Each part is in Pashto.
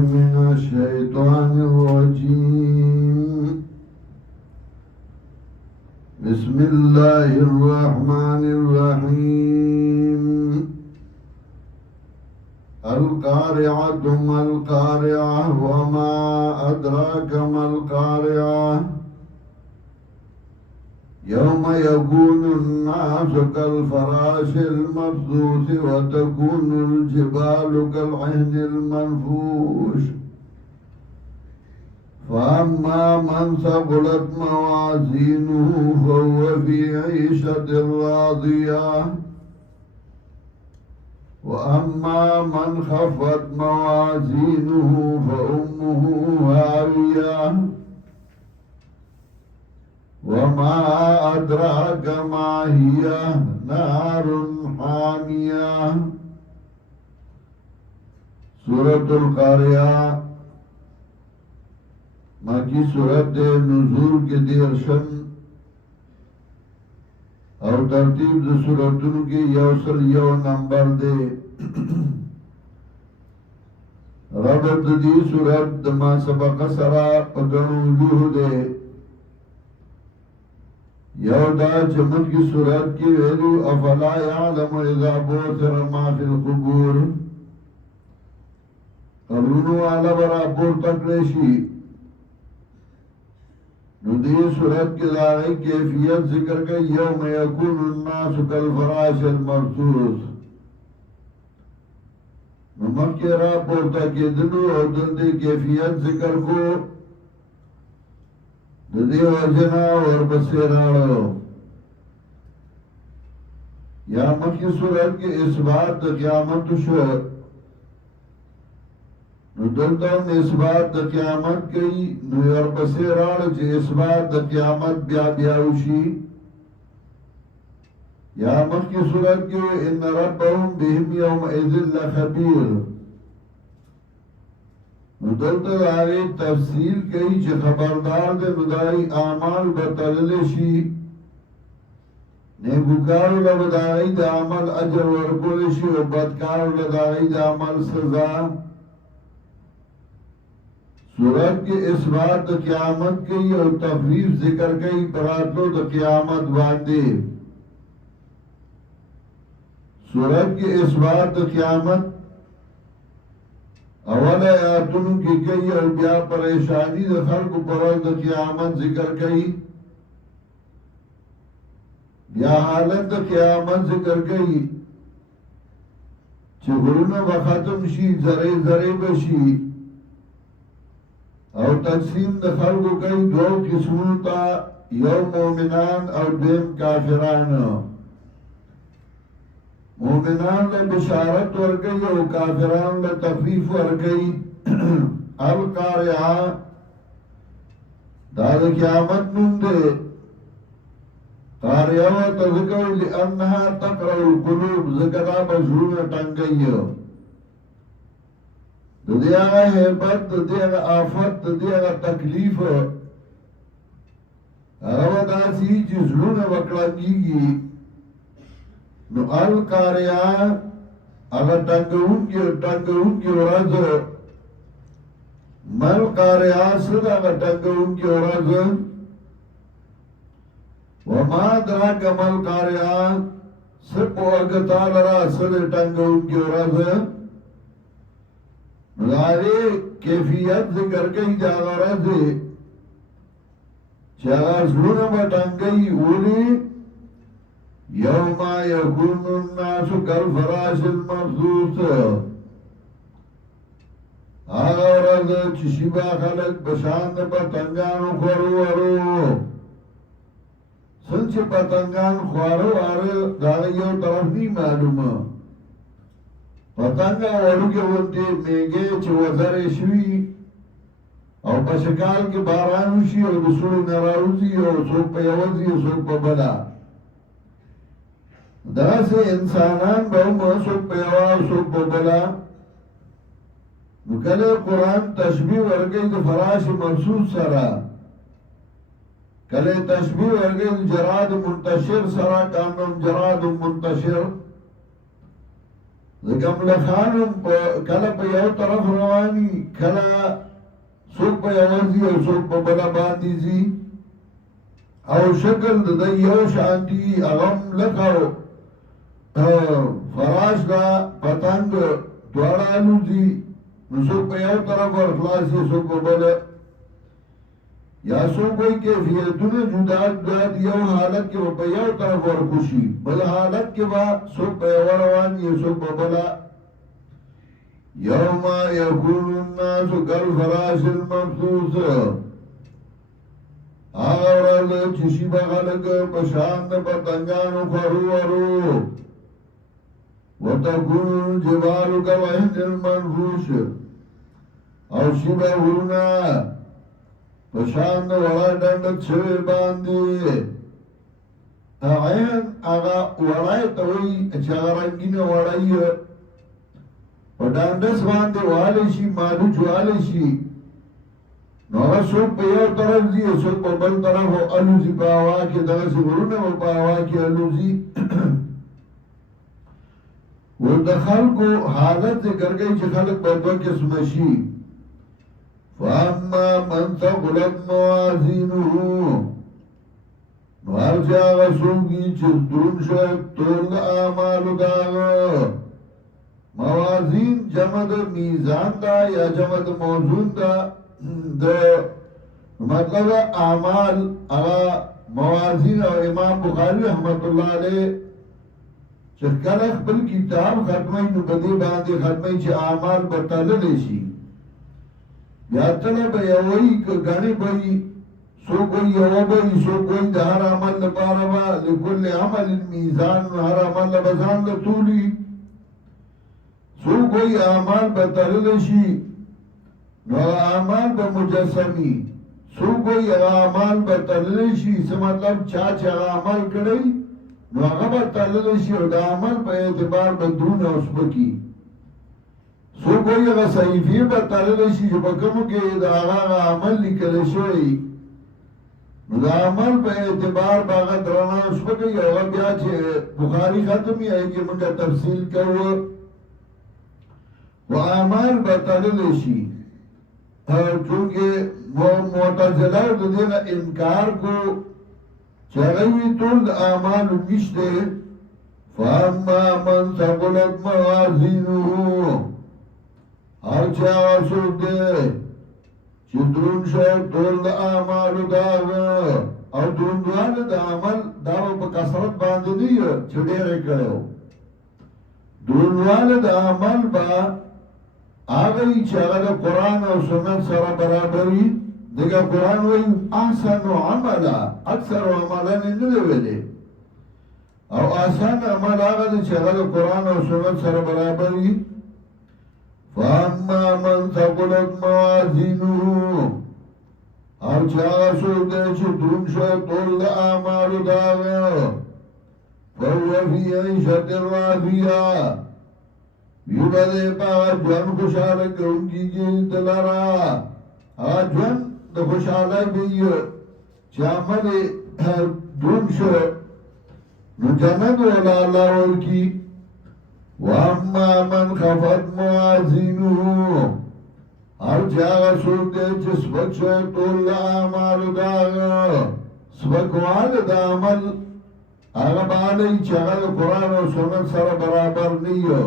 من الشيطان الرجيم. بسم الله الرحمن الرحيم. القارعة ما القارعة وما أدراك ما القارعة يوم يكون الناس كالفراش المبثوث وتكون الجبال كالعهن المنفوش فأما من ثقلت موازينه فهو في عيشة راضية وأما من خفت موازينه فأمه هاوية وما أدراك ما هي نار حامية. سورة القارعة مکی سورت نزول کے دیرشن او ترتیب دو سورتون کی یوصل یو نمبر دے. ربط دی سورت ما سبق سرا پگنو وجوه دے. یو دا چمن کی صورت کی ویلو افلا یعلم اذا بوثر ما فی القبور قبرونو والا برا پور تکلیشی. نو دی صورت کی داغی کیفیت ذکر کئی یوم یکون الناس کالفراش المبثوث. نو مکی را پور تکیدنو او دل دی کیفیت ذکر کو ددی وجنا اور بسیراڑو. یا مکی صورت کے اثبات دا قیامت شو نو دلتا ہم اثبات دا قیامت کئی نو اور بسیراڑ چی اثبات دا قیامت بیا بیاوشی. یا مکی صورت کے ان ربهم بهم یوم اذن لخبیر نو دلتا داری تفصیل کئی چه خبردار دے ندائی اعمال بطللشی نیکوکارو لبدائی دا عمل اجر ورکولشی و بدکارو لدائی دا عمل سزا. صورت کے اثبات دا قیامت کئی اور تفریف ذکر کئی براتلو دا قیامت باندے. صورت کے اثبات دا قیامت اول آیاتونو کی کئی اور بیا پریشانی دا خلق پرال دا قیامت ذکر کئی بیا حالت دا قیامت ذکر کئی چه غرون بختم شی زرے زرے بشی او تقسیم دا خلق کئی دو قسموں تا یو مومنان او دیم کافران. مومنان لے بشارت ورگئی او کافران لے تخفیف ورگئی. القارعہ دا قیامت نون دے. قارعہ و تذکر لئنہا تقرع القلوب ذکرہ بزرون ٹنگئی. دے آگا حیبت دے آگا آفت دے آگا تکلیف اگا دا سی جزرون وکلنگی گی. نو القارعہ اگا ٹنگون کی ورز مل قارعہ صد اگا ٹنگون کی ورز وما دراک مل قارعہ سپو اگتا لرا صد ٹنگون کی ورز. مداری کیفیت ذکر کئی جاگا رضی چاگا زلون بٹنگئی اولی یوما یکون الناس کالفراش المبثوث. آگا رض چشیبا خلق بشاند پتنگانو خورو ورو سنچ پتنگان خوارو آرے داغی یو طرف نہیں معلوم. پتنگا وڑو کے ونتے میگے چه وزر شوی او پشکال کے بارانو شی او دسول نراوزی او سوک پا یوزی او سوک پا بلا. دا سے انسانان باوم سوک پا یواز سوک پا بلا. نکلے قرآن تشبیح ورگئی دا فراش منصوص سرا کلے تشبیح ورگئی دا جراد منتشر سرا کامنم جراد منتشر. ځکه ملخانم کله په یو طرف رواني کله څوک په یوه ځي او څوک په بله باندې ځي او شکل د یو شان دي هغه هم لکه فراش دا پتنګ دواړه الوځي نو څوک په یو طرف ورخلاصي څوک په بله یا څوک وایي کیفیتونه جدا جدا دي یو حالت کې به په یو طرف ورکوشي بل حالت کې به څوک په یوه روان وي څوک په بله یوم یکون الناس کالفراش المبثوث هغه ورځ چې شي به خلک په شان د پتنګانو خروورو وتكون الجبال كالعهن المنفوش او شي به غرونه په شان د وړه ډنډک شوې باندې عین هغه وړی ته وایي چې هغه رنګینه وړی په ډانډس باندې والی شي مالوچ والی شي نو هغه څوک په یو طرف ځي څوک په بل طرف الوزي په هوا کې دغسې غرونه به په هوا کې الوزي و د خلکو حالت ذکر کوي چې خلک به دوه قسمه شي فاما من ثقلت موازینه نو هر چې هغه څوک دي چې دروند شوی ټول د اعمالو د هغه موازین جمع د میزان ده یا جمع د موزون ده د مطلب اعمال هغه موازین او امام بخاری رحمت الله علیه چې کله خپل کتاب ختموي نو په دې باندې ختموي چې اعمال به تللی شي بیا تله به یې وایي که ګڼې به وي څوک وایي یوه به وي څوک وایي د هر عمل لپاره به لکل عمل میزان هر عمل له به ځان له تولي څوک وایي اعمال به تللی شي نو اعمال به مجسمي څوک وایي هغه اعمال به تللی شي څه مطلب چا چې هغه عمل کړی نو هغه به تللی شي او د عمل په اعتبار به درون او سپکي څوک وایي هغه صحیفې به تللی شي چې په کومو کې د هغه عمل لیکلی شوی نو د عمل په اعتبار به هغه درانه او سپکي هغه بیا چې بخاري ختم وي هغې کې موږ تفصیل کوو و اعمال به تللی شي چونکه معتزله د دې نه انکار کو چې هغه وي ټول د اعمالو نشته فاما من ثقلت موازینه هر چې هغه څوک دی چې دروند شوی ټول د اعمالو د هغه او دروندواله د عمل دا به په کثرت باندې نه وي چې ډېر یې کړی و دروندواله د عمل به هغه وي چې هغه د قرآن او سنت سره برابر وي دغه قرآن وایي احسن عمله اکثر عمله نه دی ویلي او آسان عمل هغه دی چې هغه د قرآن او سنت سره برابر وي فاما من ثقلت موازینه هر چې هغه څوک دی چې دروند شوی ټول د اعمالو د هغه فهو فی عیشة راضیه وی به دی په هغه ژوند خوشحاله کوونکي کې دلره هغه ژوند د خوشحالۍ به وي چې عمل یې دروند شو نو جنت والا الله ورکي واما من خفت موازینه هر چې هغه څوک دی چې سپک شوی ټول د اعمالو د هغه سپکواله د عمل هغه به هلئ چې هغه د قرآن او سنت سره برابر نه وي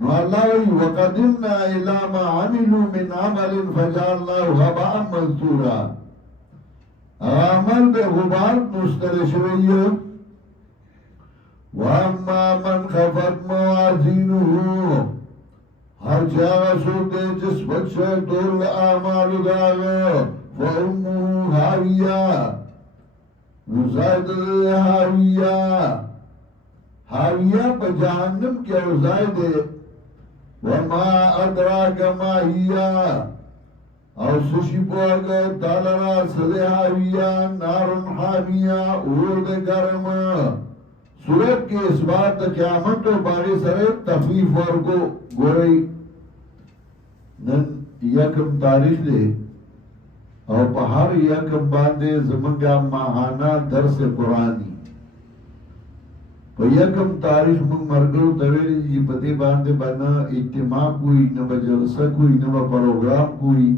نو الله وی وقدمنا الى ما عملوا من عمل فجعلناه هباء منثورا عمل به غبار مستل شوی واما من خفت موازینه هر چې هغه څوک دی چې سپک شوی ټول اعمالو د هغه فامه هاویه نو ځای د هاویه هاویه په جهنم کې یو ځای دی وما ادراک ما هیا او سشی پوگا تالرا صدی حاویا نارن حامیا اور دے گرم صورت کے اس بات دا قیامت و باغی سر تخفیف ورکو گوری نن یکم تاریخ دے او پہر یکم باندے زمنگا ماہانا درس قرآنی په یکم تاریخ موږ مرګرو ته ویلي چې په دې باندې به نه اجتماع کوي، نه به جلسه کوي، نه به پروګرام کوي،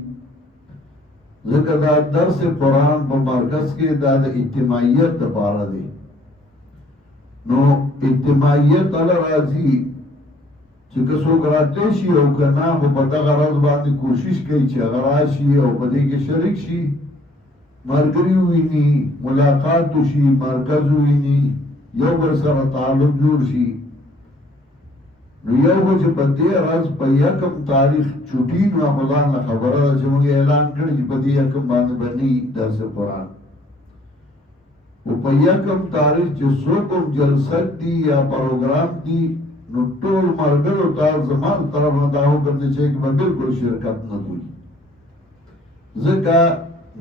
ځکه دا درس قرآن په مرکز کې دا د اجتماعیت دپاره دی. نو اجتماعیت هله راځي چې که څوک راتلی شي او که نه، خو په دغه ورځ باندې کوشش کوي چې هغه راشي او په دې کې شریک شي، ملګري وویني، ملاقات وشي، مرکز وویني، یو بل سره تعلق جوړ شي. نو یو خو چې په دې ورځ په یکم تاریخ چوټي نو خو ځان له خبره ده چې موږ اعلان کړی چې په دې یکم باندې به نه وي درس قرآن. او په یکم تاریخ چې څوک هم جلسه دي یا پروګرام دي، نو ټول ملګرو ته زما له طرف نه دا حکم دی چې به بلکل شرکت نه کوي، ځکه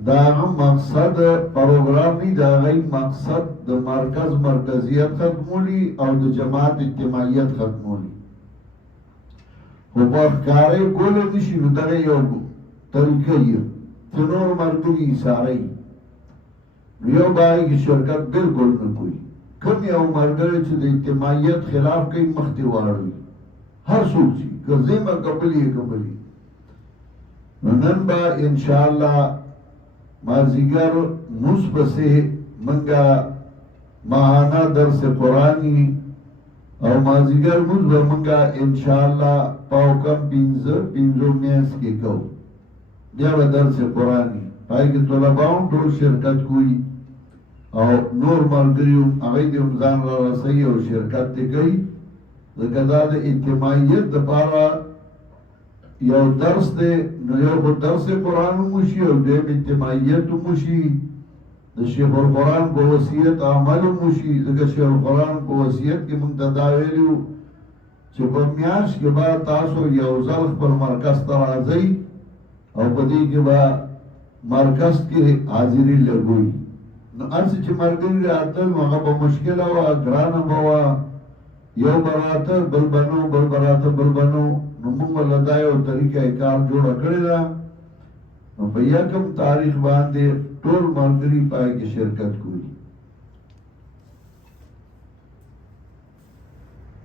دا هغه مقصد پروګرام نه، د هغه مقصد د مرکز مرکزیت ختمولی او د جماعت اجتماعیت ختمولی. خو په ښکاره یې کولی نه شي، نو دغه یو طریقه یې چې نور ملګري ایساروي، نو یو به هغې کې شرکت بلکل نه کوي. کوم یو ملګری چې د اجتماعیت خلاف کوي مخکې واړوي، هر څوک چې که زیمه قبلي یې قبلي. نو نن به انشاءالله مازدیګر مونځ پسې منګه ماهانه درس قرآني او مازدیګر مونځ به منګه انشاءالله پاو کم پنځو میاشت کې کوو، بیا به درس قرآني پای کې طلباو ټول شرکت کوي او نور ملګري هم هغوی دې هم ځان را رسوي او شرکت دې کوي، ځکه دا د اجتماعیت دپاره یو درس دی. نو یو خو درس قرآن موشي او دویم اجتماعیت موشي، د شیخ القرآن په وصیت عمل موشي، ځکه شیخ القرآن په وصیت کې موږ ته دا ویلي چې په میاشت کې به تاسو یو ځل خپل مرکز ته راځئ او په دې کې به مرکز کې حاضري لګوئ. نو هر څه چې ملګري راتل نو هغه به مشکله وه، ګرانه به وه، یو به راته بل به نو، بل به راته بل به نو. نو موږ له دا یو طریقه کار جوړه کړې ده. نو په یکم تاریخ باندې ټول ملګري پای کې شرکت کوي.